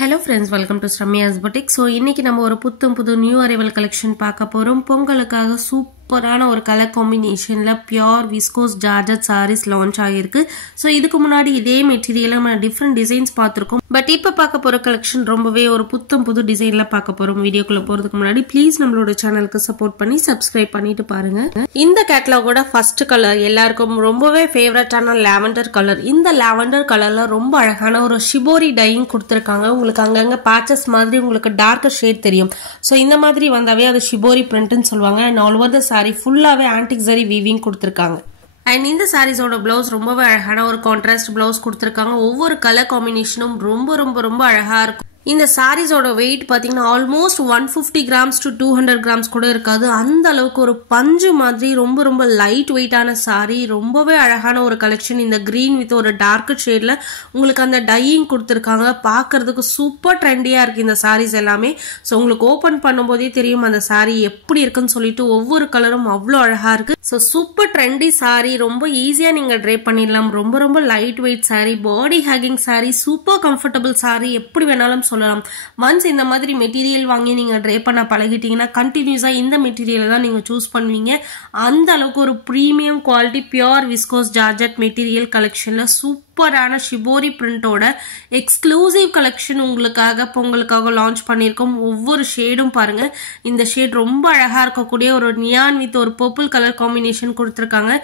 Hello friends, welcome to Ramya's Boutique. So இன்னைக்கு நம்ம ஒரு புது நியூ அரைவல் கலெக்ஷன் பார்க்க போறோம். பொங்கலுக்காக சூப்பரான ஒரு கலர் காம்பினேஷன்ல pure viscose georgette sarees launch ஆகிருக்கு. சோ இதுக்கு முன்னாடி இதே மெட்டீரியல்ல நம்ம டிஃபரண்ட் டிசைன்ஸ் பார்த்திருக்கோம். பட் இப்ப பார்க்க போற கலெக்ஷன் ரொம்பவே ஒரு புது டிசைன்ல பார்க்க போறோம். வீடியோக்குள்ள போறதுக்கு முன்னாடி ப்ளீஸ் நம்மளோட சேனலுக்கு சப்போர்ட் பண்ணி Subscribe பண்ணிட்டு பாருங்க. இந்த கேட்டலாகோட ஃபர்ஸ்ட் கலர் எல்லாருக்கும் ரொம்பவே ஃபேவரட்டான லாவெண்டர் கலர். இந்த லாவெண்டர் கலர்ல ரொம்ப அழகான ஒரு ஷிபோரி டையிங் கொடுத்திருக்காங்க. உங்களுக்கு அங்கங்க பேச்சஸ் மாதிரி உங்களுக்கு டார்க்கர் ஷேட் தெரியும். சோ இந்த மாதிரி வந்தாவே அது ஷிபோரி பிரிண்ட்னு சொல்லுவாங்க. And all over the saree ஃபுல்லாவே ஆன்டிக் ஜரி வீவிங் கொடுத்திருக்காங்க. அண்ட் இந்த சாரீஸோட பிளவுஸ் ரொம்பவே அழகான ஒரு கான்ட்ராஸ்ட் பிளவுஸ் கொடுத்திருக்காங்க. ஒவ்வொரு கலர் காம்பினேஷனும் ரொம்ப அழகா இருக்கும். இந்த சாரீஸோட வெயிட் பாத்தீங்கன்னா ஆல்மோஸ்ட் 150 கிராம்ஸ் டு 200 கிராம்ஸ் கூட இருக்காது. அந்த அளவுக்கு ஒரு பஞ்சு மாதிரி ரொம்ப லைட் வெயிட்டான சாரி. ரொம்பவே அழகான ஒரு கலெக்ஷன். இந்த கிரீன் வித் ஒரு டார்க் ஷேட்ல உங்களுக்கு அந்த டையிங் கொடுத்திருக்காங்க. பாக்குறதுக்கு சூப்பர் ட்ரெண்டியா இருக்கு இந்த சாரீஸ் எல்லாமே. சோ உங்களுக்கு ஓபன் பண்ணும்போதே தெரியும் அந்த சாரி எப்படி இருக்குன்னு சொல்லிட்டு. ஒவ்வொரு கலரும் அவ்வளவு அழகா இருக்கு. So super trendy sorry. ரொம்ப ஈஸியா நீங்க ட்ரை பண்ணிடலாம். ரொம்ப லைட் வெயிட் சாரி, பாடி ஹேகிங் சாரி, சூப்பர் கம்ஃபர்டபுள் சாரி, எப்படி வேணாலும் சொல்லலாம். ஒன்ஸ் இந்த மாதிரி மெட்டீரியல் வாங்கி நீங்க ட்ரை பண்ண பழகிட்டீங்கன்னா கண்டினியூஸா இந்த மெட்டீரியல் தான் நீங்க சூஸ் பண்ணுவீங்க. அந்த அளவுக்கு ஒரு premium quality pure viscose georgette material கலெக்ஷன்ல சூப்பரான ஷிபோரி பிரிண்டோட எக்ஸ்க்ளூசிவ் கலெக்ஷன் உங்களுக்காக பொங்கலுக்காக லான்ச் பண்ணியிருக்கோம். ஒவ்வொரு ஷேடும் பாருங்க. இந்த ஷேட் ரொம்ப அழகா இருக்கக்கூடிய ஒரு நியான் வித் ஒரு பர்பிள் கலர் காம்பினேஷன் கொடுத்திருக்காங்க.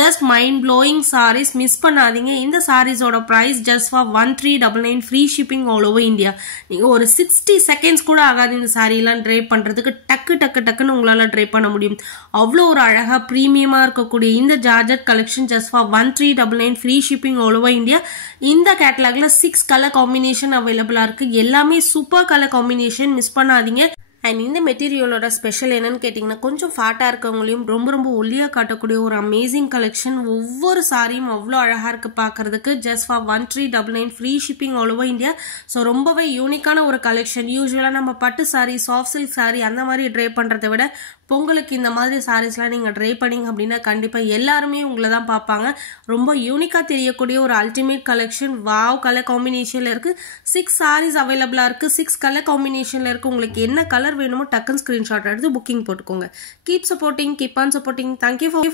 Just mind blowing sarees, miss பண்ணாதீங்க. இந்த சாரீஸோட price just for 1399 free shipping all over India. நீங்க ஒரு 60 செகண்ட்ஸ் கூட ஆகாது இந்த சாரி எல்லாம் ட்ரை பண்றதுக்கு. டக்குன்னு உங்களால ட்ரை பண்ண முடியும். அவ்வளோ ஒரு அழகா பிரீமியமா இருக்கக்கூடிய இந்த georgette collection just for 1399 free shipping all over India. இந்த கேட்டலாக்ல 6 கலர் காம்பினேஷன் அவைலபிளா இருக்கு. எல்லாமே சூப்பர் கலர் காம்பினேஷன், மிஸ் பண்ணாதீங்க. அண்ட் இந்த மெட்டீரியலோட ஸ்பெஷல் என்னன்னு கேட்டீங்கன்னா கொஞ்சம் ஃபேட்டா இருக்கவங்களையும் ரொம்ப ஒல்லியா காட்டக்கூடிய ஒரு அமேசிங் கலெக்ஷன். ஒவ்வொரு சாரியும் அவ்வளோ அழகா இருக்கு பாக்குறதுக்கு. Just for 1399 free shipping all over India. So ரொம்பவே யூனிக்கான ஒரு கலெக்ஷன். யூஸ்வலா நம்ம பட்டு சாரி, சாஃப்ட் சில்க் சாரி அந்த மாதிரி ட்ரை பண்றதை விட பொங்கலுக்கு இந்த மாதிரி சாரீஸ்லாம் நீங்க ட்ரை பண்ணீங்க அப்படின்னா கண்டிப்பா எல்லாருமே உங்களை தான் பார்ப்பாங்க. ரொம்ப யூனிக்கா தெரியக்கூடிய ஒரு அல்டிமேட் கலெக்ஷன். வாவ் கலர் காம்பினேஷன்ல இருக்கு. 6 சாரீஸ் அவைலபிளா இருக்கு. 6 கலர் காம்பினேஷன்ல இருக்கு. உங்களுக்கு என்ன கலர் வேணுமோ டக்குன்னு ஸ்கிரீன்ஷாட் எடுத்து புக்கிங் போட்டுக்கோங்க. Keep supporting, keep on supporting. Thank you for